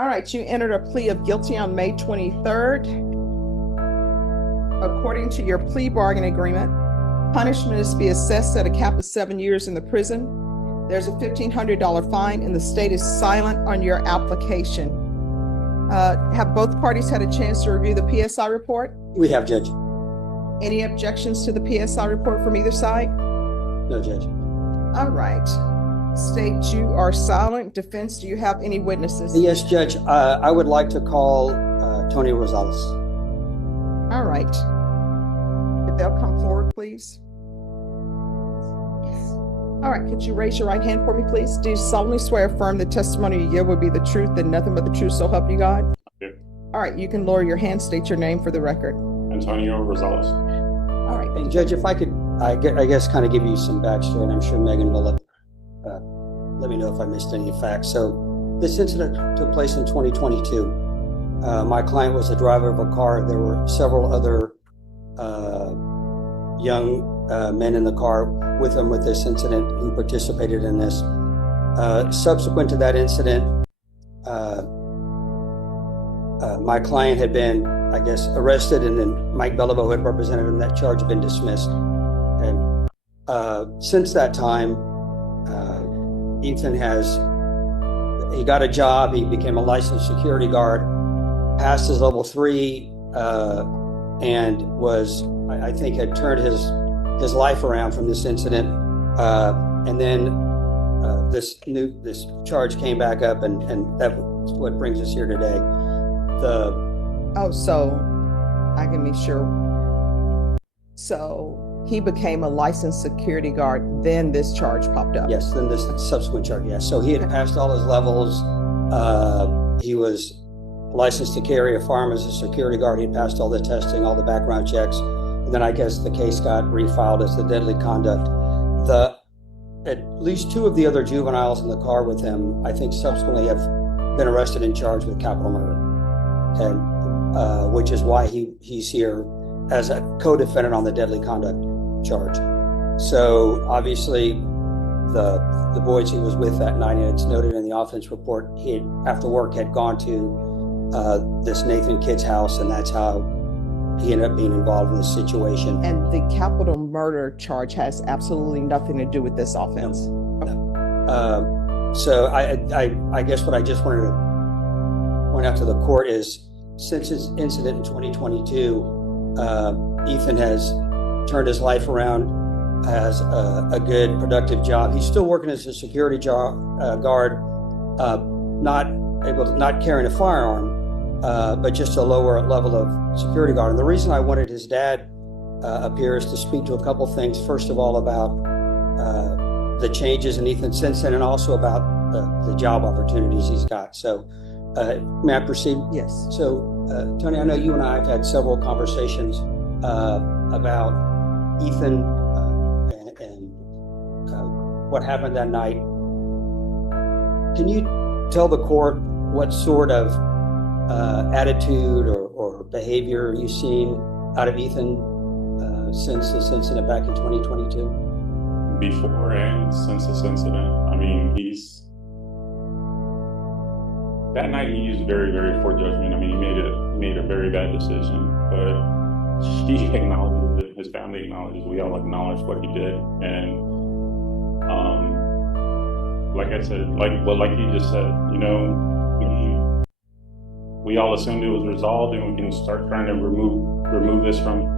All right, you entered a plea of guilty on May 23rd. According to your plea bargain agreement, punishment is to be assessed at a cap of 7 years in the prison. There's a $1,500 fine, and the state is silent on your application. Have both parties had a chance to review the PSI report? We have, Judge. Any objections to the PSI report from either side? No, Judge. All right. State, you are silent. Defense, do you have any witnesses? Yes, Judge. I would like to call Tony Rosales. All right. If they'll come forward, please. All right, could you raise your right hand for me, please? Do you solemnly swear or affirm the testimony you give will be the truth and nothing but the truth, so help you God? Yeah. All right, you can lower your hand, state your name for the record. Antonio Rosales. All right. And Judge, if I could, I guess kind of give you some backstory, and I'm sure Megan will let me know if I missed any facts. So this incident took place in 2022. My client was the driver of a car. There were several other young men in the car with him with this incident who participated in this. Subsequent to that incident, my client had been, I guess, arrested, and then Mike Beliveau had represented him. That charge had been dismissed. And since that time, Ethan he got a job. He became a licensed security guard, passed his level 3, and was, I think, had turned his life around from this incident. And then this charge came back up, and that's what brings us here today. So I can be sure. So he became a licensed security guard, then this charge popped up. Yes, then this subsequent charge, yes. So he had passed all his levels. He was licensed to carry a firearm as a security guard. He had passed all the testing, all the background checks. And then I guess the case got refiled as the deadly conduct. At least 2 of the other juveniles in the car with him, I think subsequently have been arrested and charged with capital murder. And which is why he's here as a co-defendant on the deadly conduct charge. So obviously the boys he was with that night, and it's noted in the offense report, he had, after work, had gone to this Nathan kid's house, and that's how he ended up being involved in this situation. And the capital murder charge has absolutely nothing to do with this offense. No. So I guess what I just wanted to point out to the court is, since his incident in 2022, Ethan has turned his life around, has a good, productive job. He's still working as a security guard, not carrying a firearm, but just a lower level of security guard. And the reason I wanted his dad up here is to speak to a couple things. First of all, about the changes in Ethan since then, and also about the job opportunities he's got. So may I proceed? Yes. So Tony, I know you and I have had several conversations about Ethan and what happened that night. Can you tell the court what sort of attitude or behavior you've seen out of Ethan since this incident back in 2022? Before and since this incident, I mean, that night he used very, very poor judgment. I mean, he made a very bad decision, but he acknowledges it. His family acknowledges. We all acknowledge what he did, and like I said, like you just said, you know, we all assumed it was resolved, and we can start trying to remove this from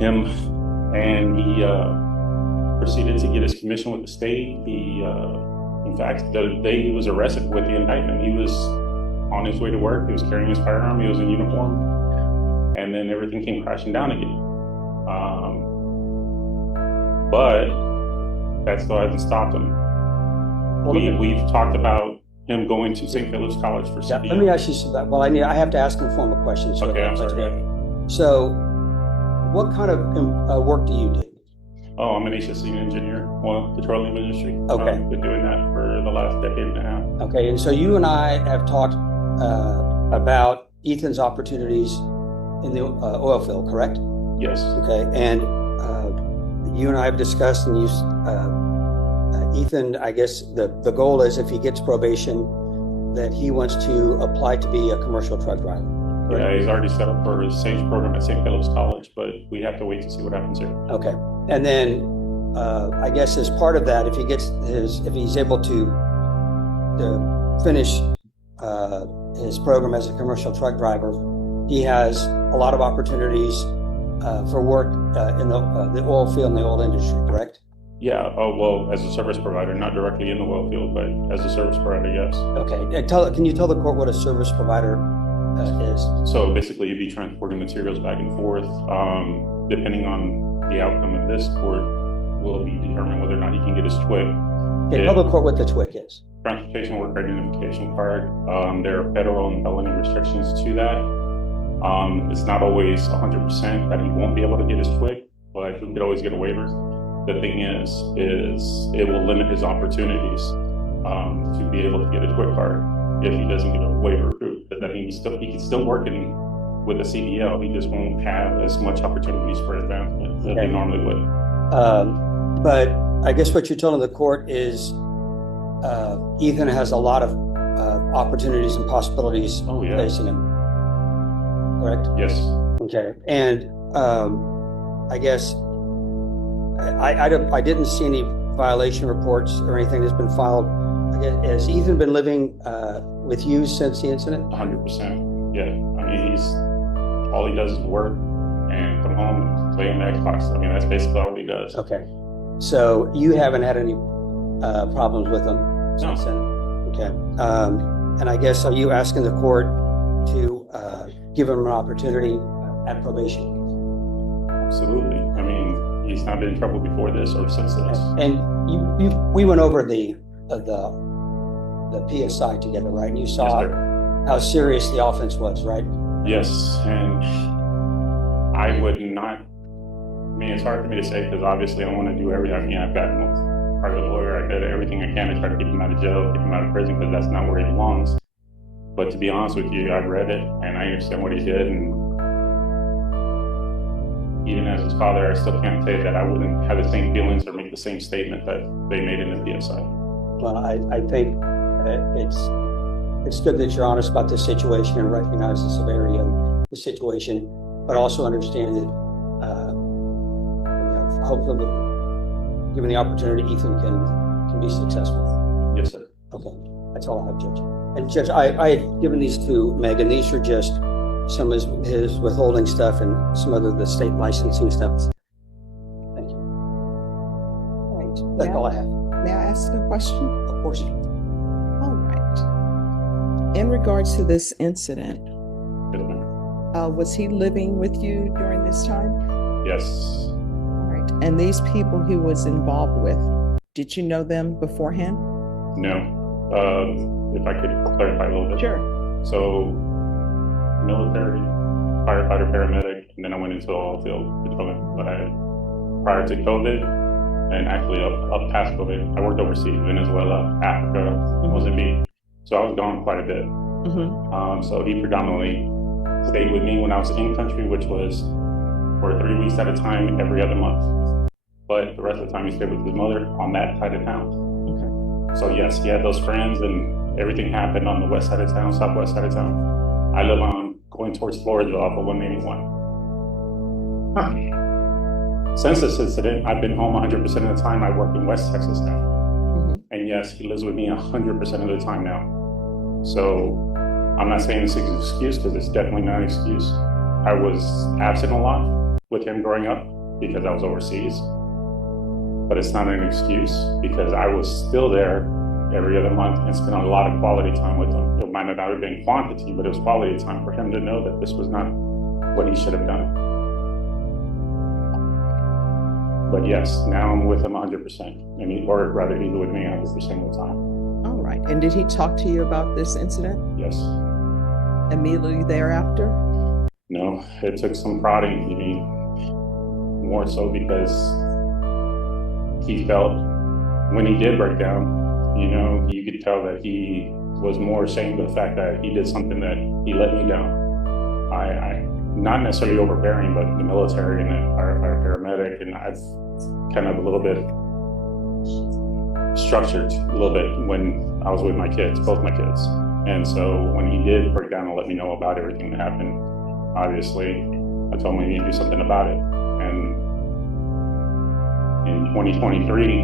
him. And he proceeded to get his commission with the state. He in fact, the day he was arrested with the indictment, he was on his way to work. He was carrying his firearm. He was in uniform. And then everything came crashing down again. But that still hasn't stopped him. We've talked about him going to St. Philip's College for CDL. Let me ask you some. Well, I have to ask him formal questions. Okay, I'm sorry. So, what kind of work do you do? Oh, I'm an HSE engineer, petroleum industry. Okay. I've been doing that for the last decade and a half. Okay, and so you and I have talked about Ethan's opportunities in the oil field, correct? Yes. Okay, and you and I have discussed, and Ethan, I guess the goal is, if he gets probation, that he wants to apply to be a commercial truck driver. Yeah, he's already set up for his SAGE program at St. Philip's College, but we have to wait to see what happens here. Okay. And then I guess as part of that, if he's able to finish his program as a commercial truck driver, he has a lot of opportunities for work in the oil field and the oil industry, correct? Yeah, oh, well, as a service provider, not directly in the oil field, but as a service provider, yes. Okay. And can you tell the court what a service provider is? So basically, you'd be transporting materials back and forth. Depending on the outcome of this court, will be determined whether or not he can get his TWIC. Okay, tell the court what the TWIC is. Transportation Work Identification Card. There are federal and felony restrictions to that. It's not always 100% that he won't be able to get his TWIC, but he could always get a waiver. The thing is it will limit his opportunities to be able to get a TWIC card if he doesn't get a waiver approved. But then he can still work with a CDL. He just won't have as much opportunities for advancement that he normally would. But I guess what you're telling the court is Ethan has a lot of opportunities and possibilities facing him. Correct? Yes. Okay. And I guess I didn't see any violation reports or anything that's been filed. I guess, has Ethan been living with you since the incident? 100%. Yeah. I mean, all he does is work and come home and play on the Xbox. I mean, that's basically all he does. Okay. So you haven't had any problems with him since then? Okay. And I guess, are you asking the court to give him an opportunity at probation? Absolutely. I mean, he's not been in trouble before this or since this. And we went over the PSI together, right? And you saw how serious the offense was, right? Yes, and I would not. I mean, it's hard for me to say because obviously I want to do everything. I mean, I've got a private lawyer. I did everything I can to try to keep him out of jail, keep him out of prison, because that's not where he belongs. But to be honest with you, I've read it and I understand what he did. And even as his father, I still can't say that I wouldn't have the same feelings or make the same statement that they made in the PSI. Well, I think it's good that you're honest about this situation and recognize the severity of the situation, but also understand that hopefully, given the opportunity, Ethan can be successful. Yes, sir. Okay, that's all I have, Judge. And Judge, I had given these to Megan. These are just some of his withholding stuff and some of the state licensing stuff. Thank you. All right. That's all I have. May I ask a question? Of course. All right. In regards to this incident, was he living with you during this time? Yes. All right. And these people he was involved with, did you know them beforehand? No. If I could clarify a little bit. Sure. So, military, firefighter, paramedic, and then I went into oil field patrolling. But prior to COVID, and actually up past COVID, I worked overseas, Venezuela, Africa, Mozambique. So I was gone quite a bit. So he predominantly stayed with me when I was in country, which was for 3 weeks at a time, every other month. But the rest of the time he stayed with his mother on that side of town. Okay. So yes, he had those friends and everything happened on the west side of town, southwest side of town. I live on going towards Florida off of 181. Since this incident, I've been home 100% of the time. I work in West Texas now. And yes, he lives with me 100% of the time now. So I'm not saying this is an excuse because it's definitely not an excuse. I was absent a lot with him growing up because I was overseas. But it's not an excuse because I was still there every other month and spent a lot of quality time with him. It might not have been quantity, but it was quality time for him to know that this was not what he should have done. But yes, now I'm with him 100%, or rather he's with me 100% of the time. All right. And did he talk to you about this incident? Yes. Immediately thereafter? No, it took some prodding, I mean, more so because he felt when he did break down, you could tell that he was more ashamed of the fact that he did something that he let me down. I not necessarily overbearing, but the military and the firefighter, paramedic, and I've kind of a little bit structured a little bit when I was with my kids, both my kids. And so when he did break down and let me know about everything that happened, obviously, I told him we need to do something about it. And in 2023,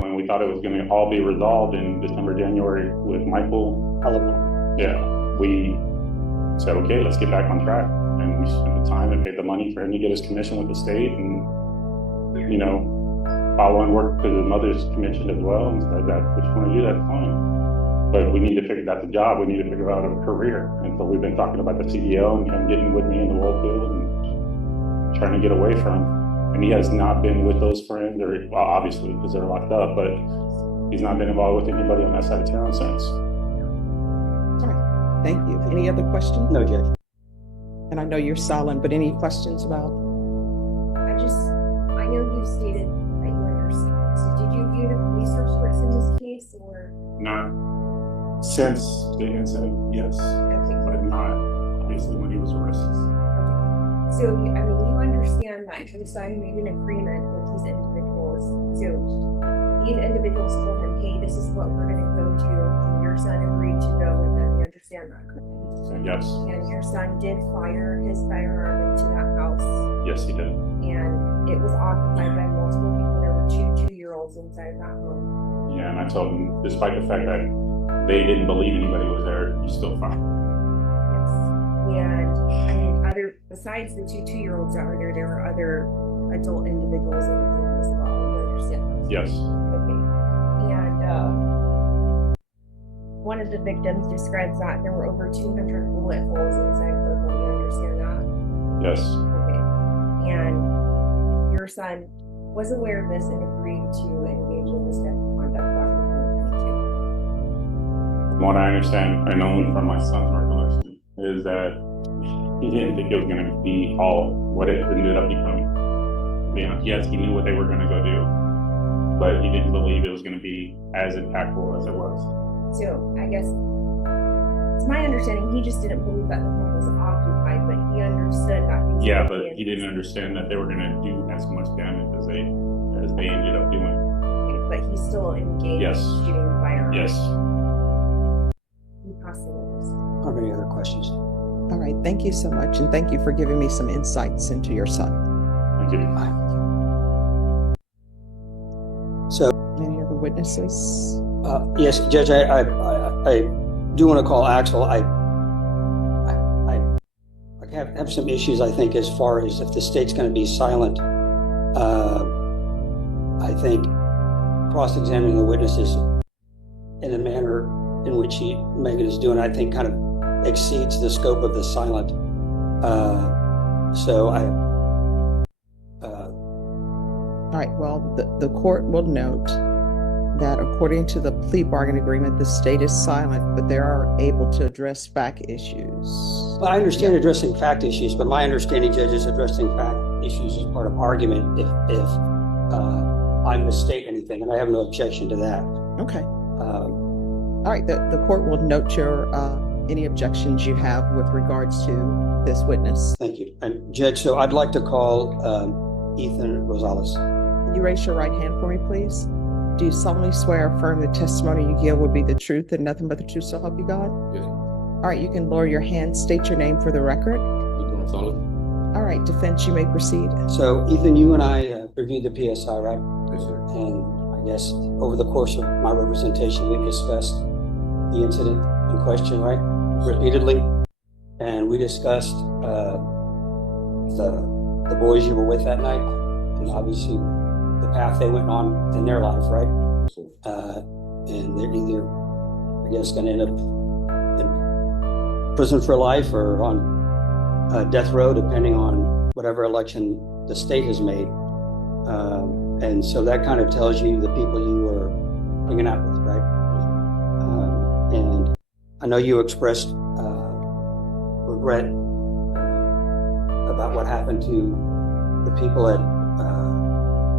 when we thought it was going to all be resolved in December, January with Michael, we said, okay, let's get back on track. And we spent the time and paid the money for him to get his commission with the state and, you know, follow and work to the mother's commission as well. And said that if you want to do that, fine. But we need to figure out the job. We need to figure out a career. And so we've been talking about the CDO and him getting with me in the oil field and trying to get away from him. And he has not been with those friends, or well, obviously because they're locked up, but he's not been involved with anybody on that side of town since. All right. Thank you. Any other questions? No, Judge. And I know you're silent, but any questions about? I know you stated that you understand. So did you view the police reports in this case, or? Not since the incident, yes, Okay. but not obviously when he was arrested. So, you understand that your son made an agreement with these individuals. So these individuals told him, hey, this is what we're going to go do. And your son agreed to go with them. You understand that, correct? Yes, And your son did fire his firearm into that house. yes, he did. And it was occupied by multiple people. There were two 2-year-olds inside that home. Yeah, and I told him, despite the fact that they didn't believe anybody was there, you still fired. Yes. And besides the two 2-year-olds that were there were other adult individuals in the room as well. You understand that? Yes, Okay. And one of the victims describes that there were over 200 bullet holes inside the home. You understand that? yes, Okay. And your son was aware of this and agreed to engage in this type of conduct back in 2022. from what I understand, I know from my son's recollection, is that he didn't think it was going to be all what it ended up becoming. You know, yes, he knew what they were going to go do, but he didn't believe it was going to be as impactful as it was. So I guess it's my understanding he just didn't believe that the home was occupied, but he understood that. Yeah, but he didn't understand that they were going to do as much damage as they ended up doing. Okay, but he still engaged Yes. shooting firearms. Yes. You pass the orders. Are there any other questions? All right. Thank you so much. And thank you for giving me some insights into your son. Thank you. So, Any other witnesses? yes, Judge, I do want to call Axel. I have some issues, I think, as far as if the state's going to be silent. I think cross-examining the witnesses in a manner in which Megan is doing, I think kind of exceeds the scope of the silent. All right. Well, the court will note that according to the plea bargain agreement, the state is silent, but they are able to address fact issues. Well, I understand addressing fact issues, but my understanding, Judge, is addressing fact issues as part of argument if I misstate anything, and I have no objection to that. Okay. All right. The court will note your any objections you have with regards to this witness. Thank you. And Judge, so I'd like to call Ethan Rosales. Can you raise your right hand for me, please? Do you solemnly swear or affirm the testimony you give will be the truth and nothing but the truth, so help you God? Yes. All right, you can lower your hand, state your name for the record. Ethan Rosales. All right, defense, you may proceed. So Ethan, you and I reviewed the PSI, right? Yes, sir. And I guess over the course of my representation, we discussed the incident in question, right? Repeatedly. And we discussed the boys you were with that night, and obviously the path they went on in their life, right? Yes, sir. And they're either, I guess, going to end up in prison for life or on death row, depending on whatever election the state has made. And so that kind of tells you the people you were hanging out with, right? And I know you expressed regret about what happened to the people at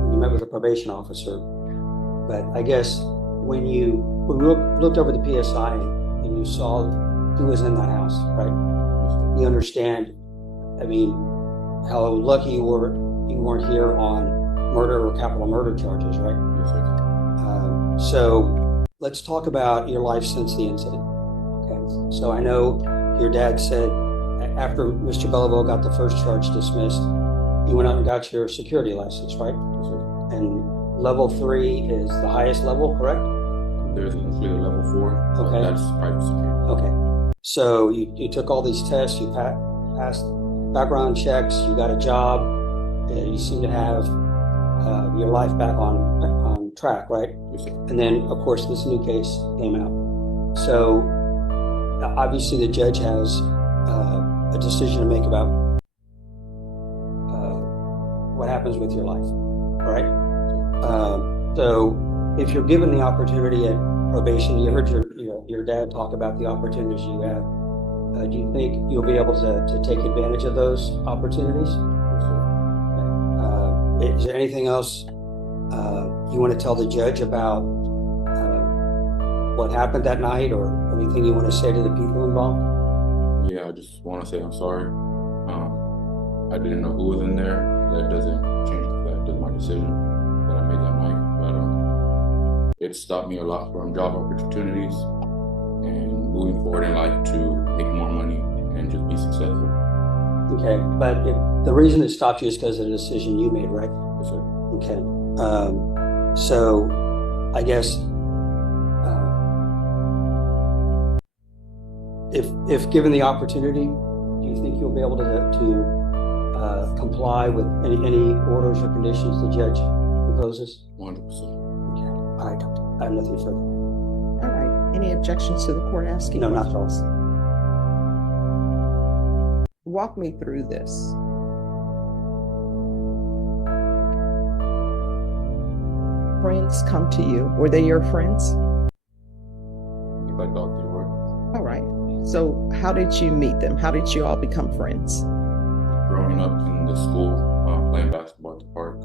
when you met with the probation officer. But I guess when you looked over the PSI and you saw who was in that house, right? You understand, I mean, how lucky you weren't here on murder or capital murder charges, right? Yes, sir. So let's talk about your life since the incident. Okay, so I know your dad said after Mr. Belleville got the first charge dismissed, you went out and got your security license, right? Yes, sir. And level 3 is the highest level, correct? There's actually a level 4. Okay. That's private security. Okay. So you took all these tests, you passed background checks, you got a job, and you seem to have your life back on track, right? Yes, sir. And then, of course, this new case came out. So obviously the judge has a decision to make about what happens with your life, right? So if you're given the opportunity at probation, you heard your dad talk about the opportunities you have. Do you think you'll be able to take advantage of those opportunities? Yes, sir. Is there anything else you want to tell the judge about what happened that night, or anything you want to say to the people involved? Yeah, I just want to say I'm sorry. I didn't know who was in there. That doesn't change the fact of my decision that I made that night. But it stopped me a lot from job opportunities and moving forward in life to make more money and just be successful. Okay, but the reason it stopped you is because of the decision you made, right? Yes, sir. Okay. So I guess if given the opportunity, do you think you'll be able to comply with any orders or conditions the judge proposes? 100%. Okay. All right, Doctor. I have nothing further. All right. Any objections to the court asking? No, not at all. Walk me through this. Friends come to you. Were they your friends? If I thought they were. All right. So how did you meet them? How did you all become friends? Growing up in the school, playing basketball at the park,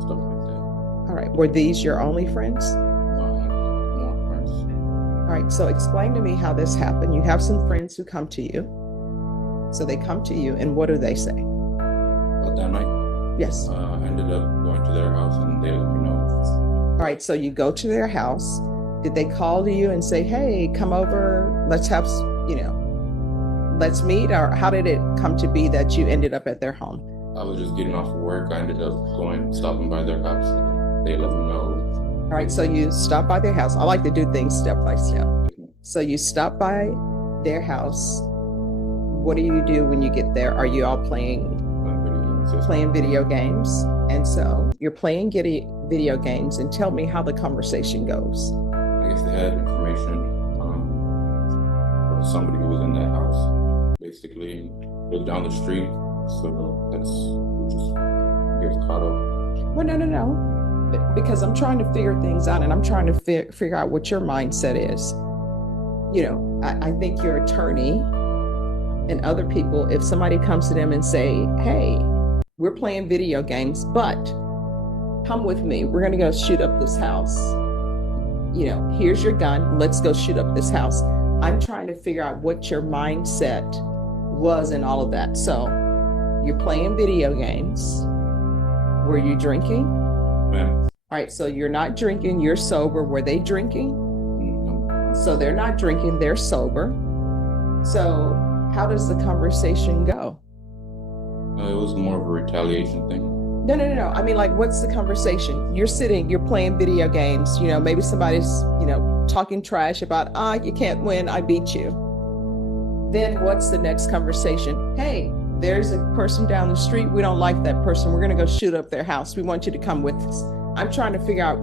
stuff like that. All right. Were these your only friends? I had more friends. All right. So explain to me how this happened. You have some friends who come to you. So they come to you, and what do they say? But that night, Yes. I ended up going to their house and they let me know. All right. So you go to their house. Did they call to you and say, hey, come over, let's have, let's meet? Or how did it come to be that you ended up at their home? I was just getting off of work. I ended up stopping by their house. They let me know. All right. So you stop by their house. I like to do things step by step. So you stop by their house. What do you do when you get there? Are you all playing video games? And so you're playing video games, and tell me how the conversation goes. I guess they had information for somebody who was in that house. Basically, it was down the street, so that's just gets caught up. Well, no. Because I'm trying to figure things out, and I'm trying to figure out what your mindset is. I think your attorney and other people, if somebody comes to them and say, hey, we're playing video games, but come with me. We're going to go shoot up this house. Here's your gun. Let's go shoot up this house. I'm trying to figure out what your mindset was in all of that. So you're playing video games. Were you drinking? Man, All right. So you're not drinking. You're sober. Were they drinking? no. So they're not drinking. They're sober. So how does the conversation go? It was more of a retaliation thing. No. I mean, like, what's the conversation? You're sitting, you're playing video games. Maybe somebody's, talking trash about, you can't win. I beat you. Then what's the next conversation? Hey, there's a person down the street. We don't like that person. We're going to go shoot up their house. We want you to come with us. I'm trying to figure out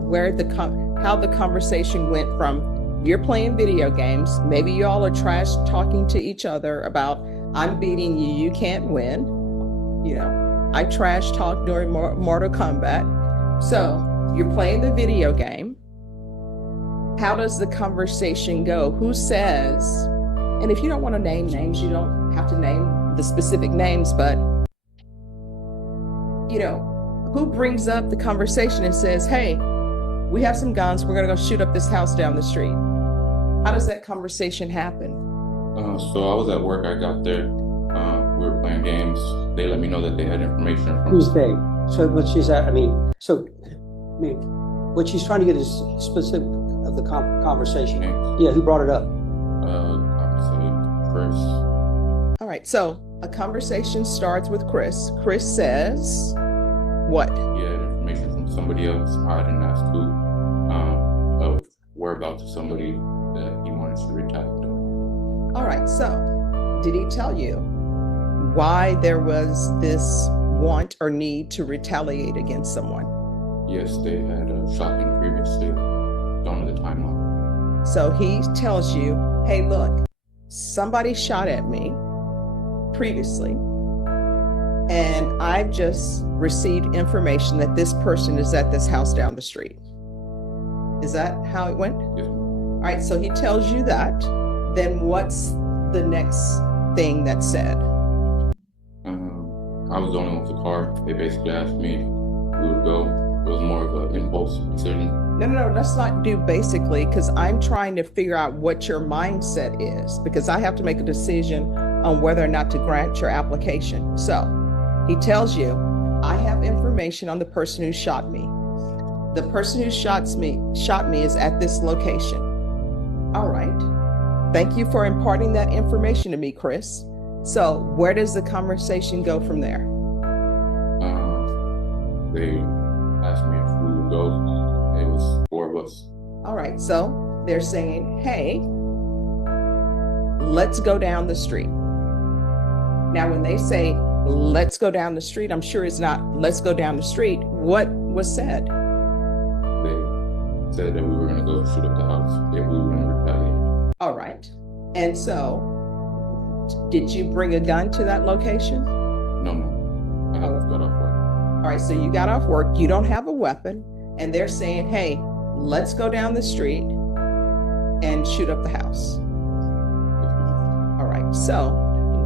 how the conversation went from you're playing video games. Maybe you all are trash talking to each other about, I'm beating you. You can't win. I trash talk during Mortal Kombat. So you're playing the video game. How does the conversation go? Who says, and if you don't want to name names, you don't have to name the specific names, but who brings up the conversation and says, hey, we have some guns. We're going to go shoot up this house down the street. How does that conversation happen? So I was at work. I got there. We were playing games. They let me know that they had information from. Who's they? So what she's at, what she's trying to get is specific of the conversation. Names. Yeah, who brought it up? Chris. All right, so a conversation starts with Chris. Chris says, what? He had information from somebody else. I didn't ask who. Of whereabouts of somebody that he wanted to retaliate on. All right, so did he tell you why there was this want or need to retaliate against someone? Yes, they had shot him previously, on the timeline. So he tells you, hey, look, somebody shot at me previously, and I've just received information that this person is at this house down the street. Is that how it went? Yes, ma'am. All right, so he tells you that. Then what's the next thing that's said? I was the only one with the car. They basically asked me if we would go. It was more of an impulse decision. No, let's not do basically, because I'm trying to figure out what your mindset is, because I have to make a decision on whether or not to grant your application. So he tells you, I have information on the person who shot me. The person who shot me is at this location. All right. Thank you for imparting that information to me, Chris. So where does the conversation go from there? They asked me if we would go. It was 4 of us. All right, so they're saying, hey, let's go down the street. Now, when they say, let's go down the street, I'm sure it's not, let's go down the street. What was said? They said that we were going to go shoot up the house if we were going to retaliate. All right. And so, did you bring a gun to that location? No, ma'am. I just got off work. All right, so you got off work, you don't have a weapon, and they're saying, hey, let's go down the street and shoot up the house. Yes, ma'am. All right, so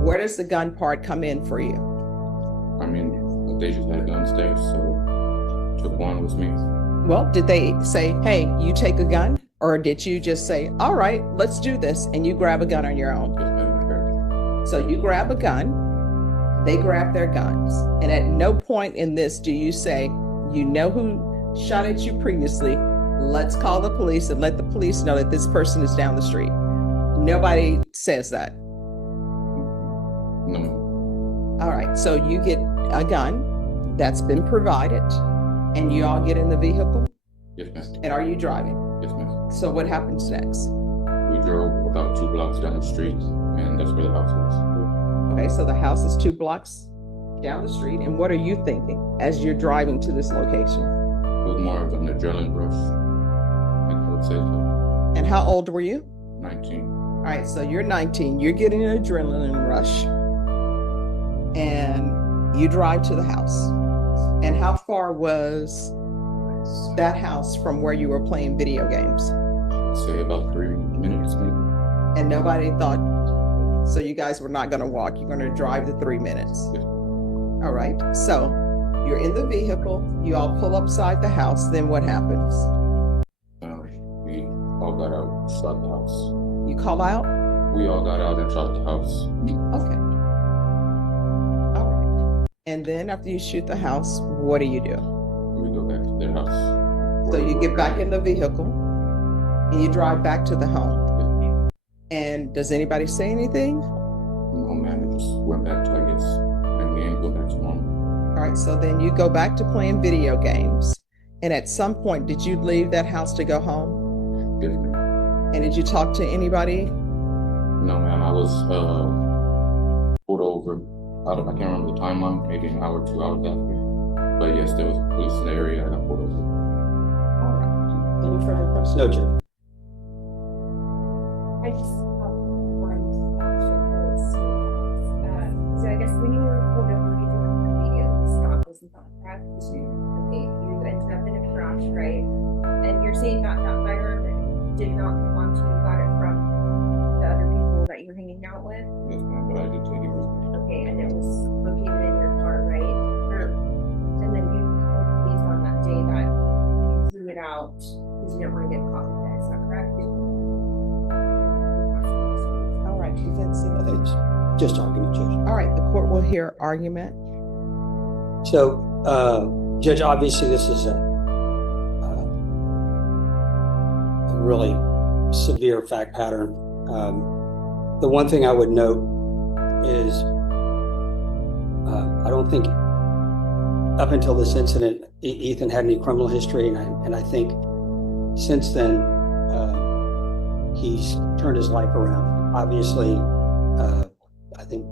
where does the gun part come in for you? I mean, they just had guns there, so took one with me. Well, did they say, hey, you take a gun? Or did you just say, all right, let's do this, and you grab a gun on your own? Yes, ma'am. So you grab a gun, they grab their guns. And at no point in this do you say, you know who shot at you previously, let's call the police and let the police know that this person is down the street. Nobody says that. No, ma'am. All right, so you get a gun that's been provided, and you all get in the vehicle, Yes, ma'am. and are you driving? Yes, ma'am. So what happens next? We drove about 2 blocks down the street, and that's where the house was. Okay, so the house is 2 blocks down the street, and what are you thinking as you're driving to this location? It was more of an adrenaline rush, I would say so. And how old were you? 19. All right, so you're 19, you're getting an adrenaline rush, and you drive to the house. And how far was that house from where you were playing video games? Say about 3 minutes, maybe. And nobody thought, so you guys were not going to walk, you're going to drive the 3 minutes. Yes. All right, so you're in the vehicle, you all pull upside the house, then what happens? We all got out, shot the house. You call out? We all got out and shot the house. Okay. All right. And then after you shoot the house, what do you do? We go back to their house. So you get back in the vehicle and you drive back to the home. And does anybody say anything? No, man, it just went back to, I guess, and then go back to normal. All right, so then you go back to playing video games. And at some point, did you leave that house to go home? Yes, ma'am. And did you talk to anybody? No, ma'am, I was pulled over. I can't remember the timeline, maybe an hour, 2 hours after. But yes, there was police in the area. I got pulled over. All right. Any further questions? No, Jim. I just have one question for this. So I guess when you were pulled over, you didn't immediately stop, wasn't that correct? Okay, you ended up in a crash, right? And you're saying that that firearm did not belong to you, you got it from the other people that you were hanging out with? Yes, ma'am, but I did take it with me. Okay, and it was located in your car, right? And then you told police on that day that you threw it out because you didn't want to get caught with it, is that correct? All right, defense. It's just argument, Judge. All right, the court will hear argument. So, Judge, obviously this is a really severe fact pattern. The one thing I would note is I don't think up until this incident, Ethan had any criminal history, and I think since then he's turned his life around. Obviously, I think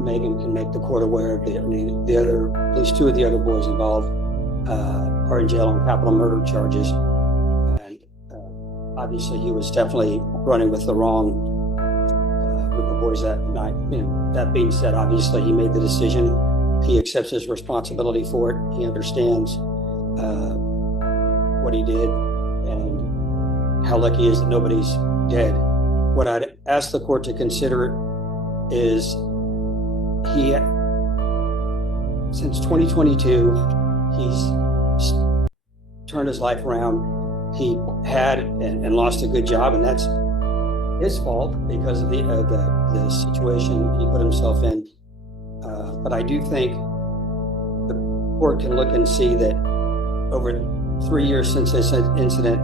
Megan can make the court aware of the other, at least two of the other boys involved are in jail on capital murder charges. And obviously he was definitely running with the wrong group of boys that night. That being said, obviously he made the decision. He accepts his responsibility for it. He understands what he did and how lucky he is that nobody's dead. What I'd ask the court to consider is since 2022, he's turned his life around. He had and lost a good job, and that's his fault because of the situation he put himself in. But I do think the court can look and see that over 3 years since this incident,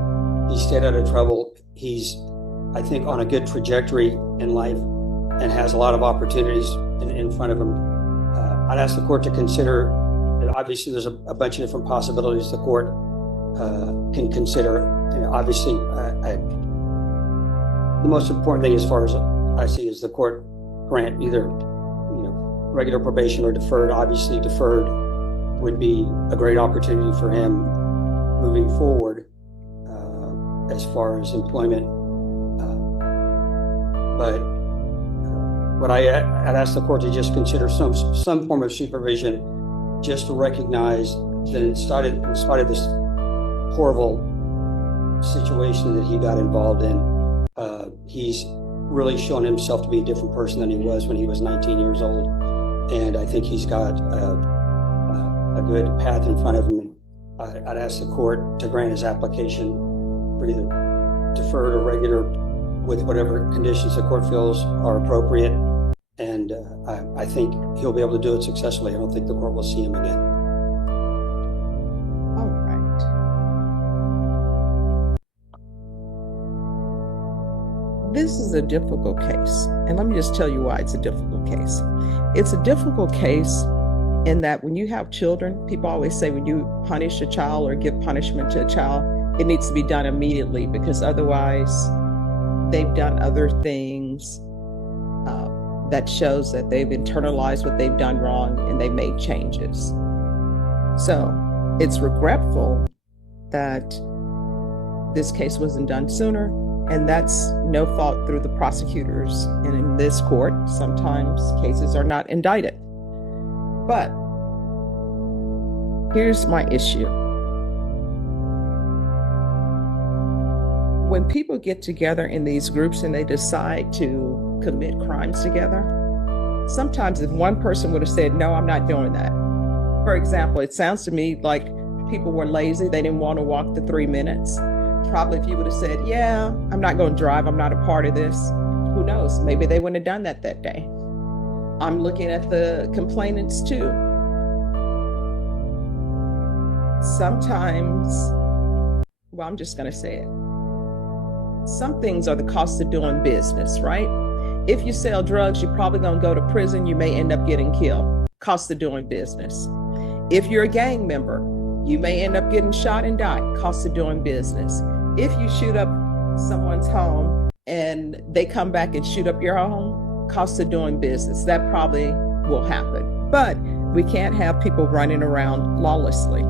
he stayed out of trouble. He's, I think, on a good trajectory in life and has a lot of opportunities in front of him. I'd ask the court to consider that obviously there's a bunch of different possibilities the court can consider. Obviously, the most important thing as far as I see is the court grant either regular probation or deferred. Obviously, deferred would be a great opportunity for him moving forward as far as employment. But what I'd ask the court to just consider some form of supervision, just to recognize that in spite of this horrible situation that he got involved in, he's really shown himself to be a different person than he was when he was 19 years old. And I think he's got a good path in front of him. I'd ask the court to grant his application for either deferred or regular with whatever conditions the court feels are appropriate. And I think he'll be able to do it successfully. I don't think the court will see him again. All right. This is a difficult case. And let me just tell you why it's a difficult case. It's a difficult case in that when you have children, people always say when you punish a child or give punishment to a child, it needs to be done immediately because otherwise they've done other things that shows that they've internalized what they've done wrong and they made changes. So it's regretful that this case wasn't done sooner, and that's no fault through the prosecutors. And in this court, sometimes cases are not indicted. But here's my issue. When people get together in these groups and they decide to commit crimes together, sometimes if one person would have said, no, I'm not doing that. For example, it sounds to me like people were lazy. They didn't want to walk the 3 minutes. Probably if you would have said, yeah, I'm not going to drive. I'm not a part of this. Who knows? Maybe they wouldn't have done that day. I'm looking at the complainants too. Sometimes, well, I'm just going to say it. Some things are the cost of doing business, right? If you sell drugs, you're probably going to go to prison. You may end up getting killed. Cost of doing business. If you're a gang member, you may end up getting shot and die. Cost of doing business. If you shoot up someone's home and they come back and shoot up your home, cost of doing business. That probably will happen. But we can't have people running around lawlessly.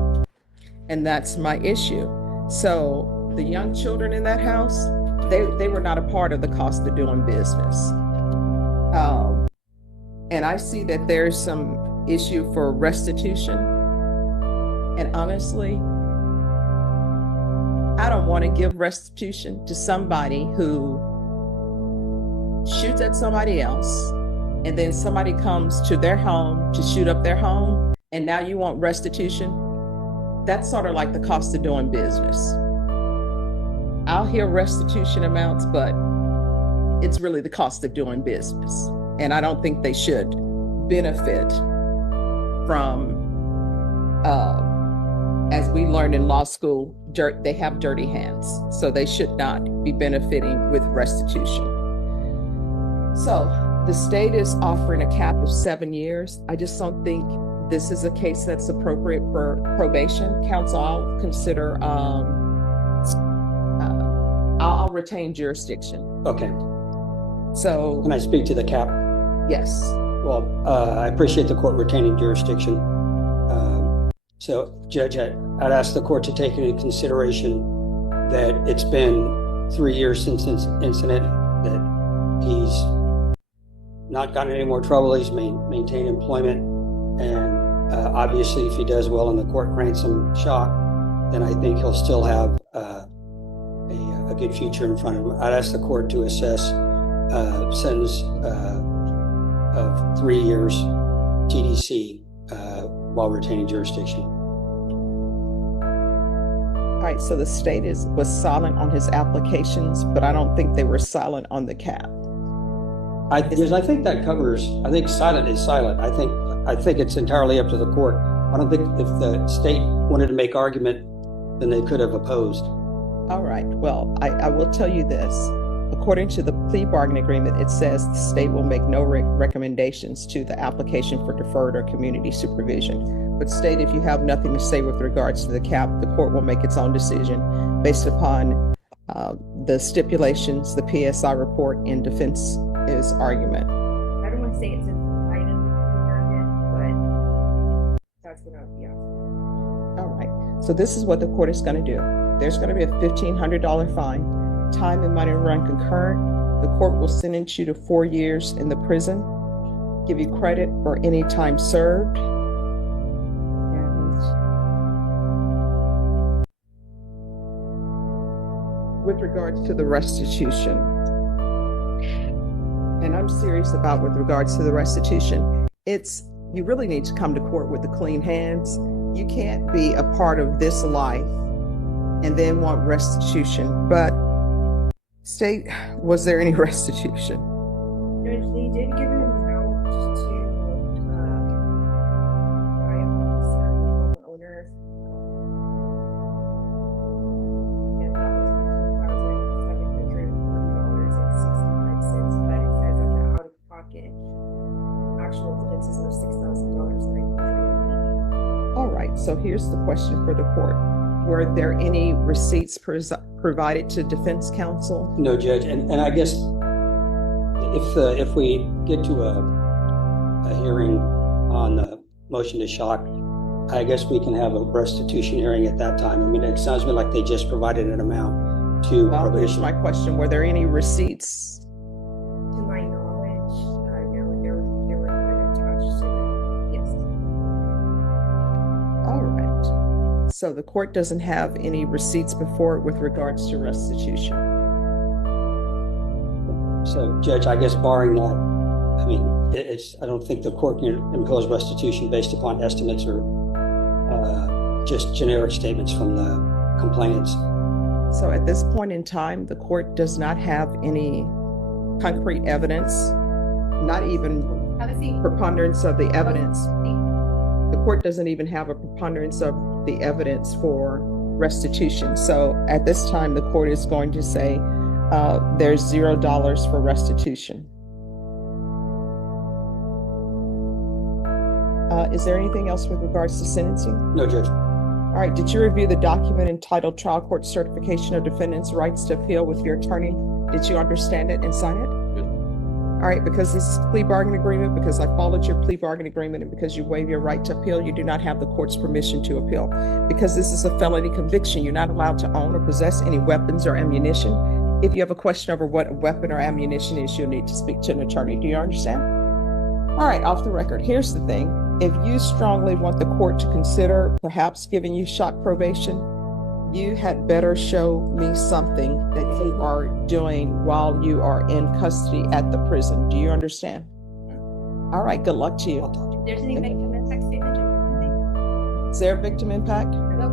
And that's my issue. So the young children in that house, they were not a part of the cost of doing business. And I see that there's some issue for restitution. And honestly, I don't want to give restitution to somebody who shoots at somebody else, and then somebody comes to their home to shoot up their home, and now you want restitution. That's sort of like the cost of doing business. I'll hear restitution amounts, but it's really the cost of doing business. And I don't think they should benefit from, as we learned in law school, they have dirty hands. So they should not be benefiting with restitution. So the state is offering a cap of 7 years. I just don't think this is a case that's appropriate for probation. Counsel, I'll consider, I'll retain jurisdiction. Okay, So, can I speak to the cap? yes. Well, I appreciate the court retaining jurisdiction. So Judge, I'd ask the court to take into consideration that it's been 3 years since this incident, that he's not gotten any more trouble, he's maintained employment, and obviously if he does well and the court grants him shock, then I think he'll still have a good future in front of him. I'd ask the court to assess a sentence of 3 years TDC while retaining jurisdiction. All right, so the state was silent on his applications, but I don't think they were silent on the cap. I think that covers, I think silent is silent. I think it's entirely up to the court. I don't think if the state wanted to make argument, then they could have opposed. All right, well, I will tell you this. According to the plea bargain agreement, it says the state will make no recommendations to the application for deferred or community supervision. But state, if you have nothing to say with regards to the cap, the court will make its own decision based upon the stipulations, the PSI report, and defense's argument. I don't want to say it's in light of the market, but that's what I'll be asking. All right, so this is what the court is going to do. There's going to be a $1,500 fine. Time and money run concurrent. The court will sentence you to 4 years in the prison, give you credit for any time served. And with regards to the restitution, and I'm serious about with regards to the restitution, you really need to come to court with the clean hands. You can't be a part of this life and then want restitution. But state, was there any restitution? They did give an amount to my officer, the homeowner. And that was $15,740.65. But it says that the out of pocket actual expenses are $6,000. All right, so here's the question for the court. Were there any receipts provided to defense counsel? No, Judge, and I guess if we get to a hearing on the motion to shock, I guess we can have a restitution hearing at that time. I mean, it sounds to me like they just provided an amount to Well, here's probation. my question. Were there any receipts? To my knowledge, no, they were not attached to it. Yes. All right. So the court doesn't have any receipts before it with regards to restitution. So, Judge, I guess barring that, I mean, I don't think the court can impose restitution based upon estimates or just generic statements from the complainants. So at this point in time, the court does not have any concrete evidence, not even Have a seat. preponderance of the evidence. The court doesn't even have a preponderance of the evidence for restitution. So at this time, the court is going to say there's $0 for restitution. Is there anything else with regards to sentencing? No, Judge. All right, did you review the document entitled Trial Court Certification of Defendant's Rights to Appeal with your attorney? Did you understand it and sign it? All right, because this is a plea bargain agreement, because I followed your plea bargain agreement, and because you waive your right to appeal, you do not have the court's permission to appeal. Because this is a felony conviction, you're not allowed to own or possess any weapons or ammunition. If you have a question over what a weapon or ammunition is, you'll need to speak to an attorney. Do you understand? All right, off the record, here's the thing. If you strongly want the court to consider perhaps giving you shock probation, you had better show me something that you are doing while you are in custody at the prison. Do you understand? All right, good luck to you. If there's any victim impact statement, Is there a victim impact? nope.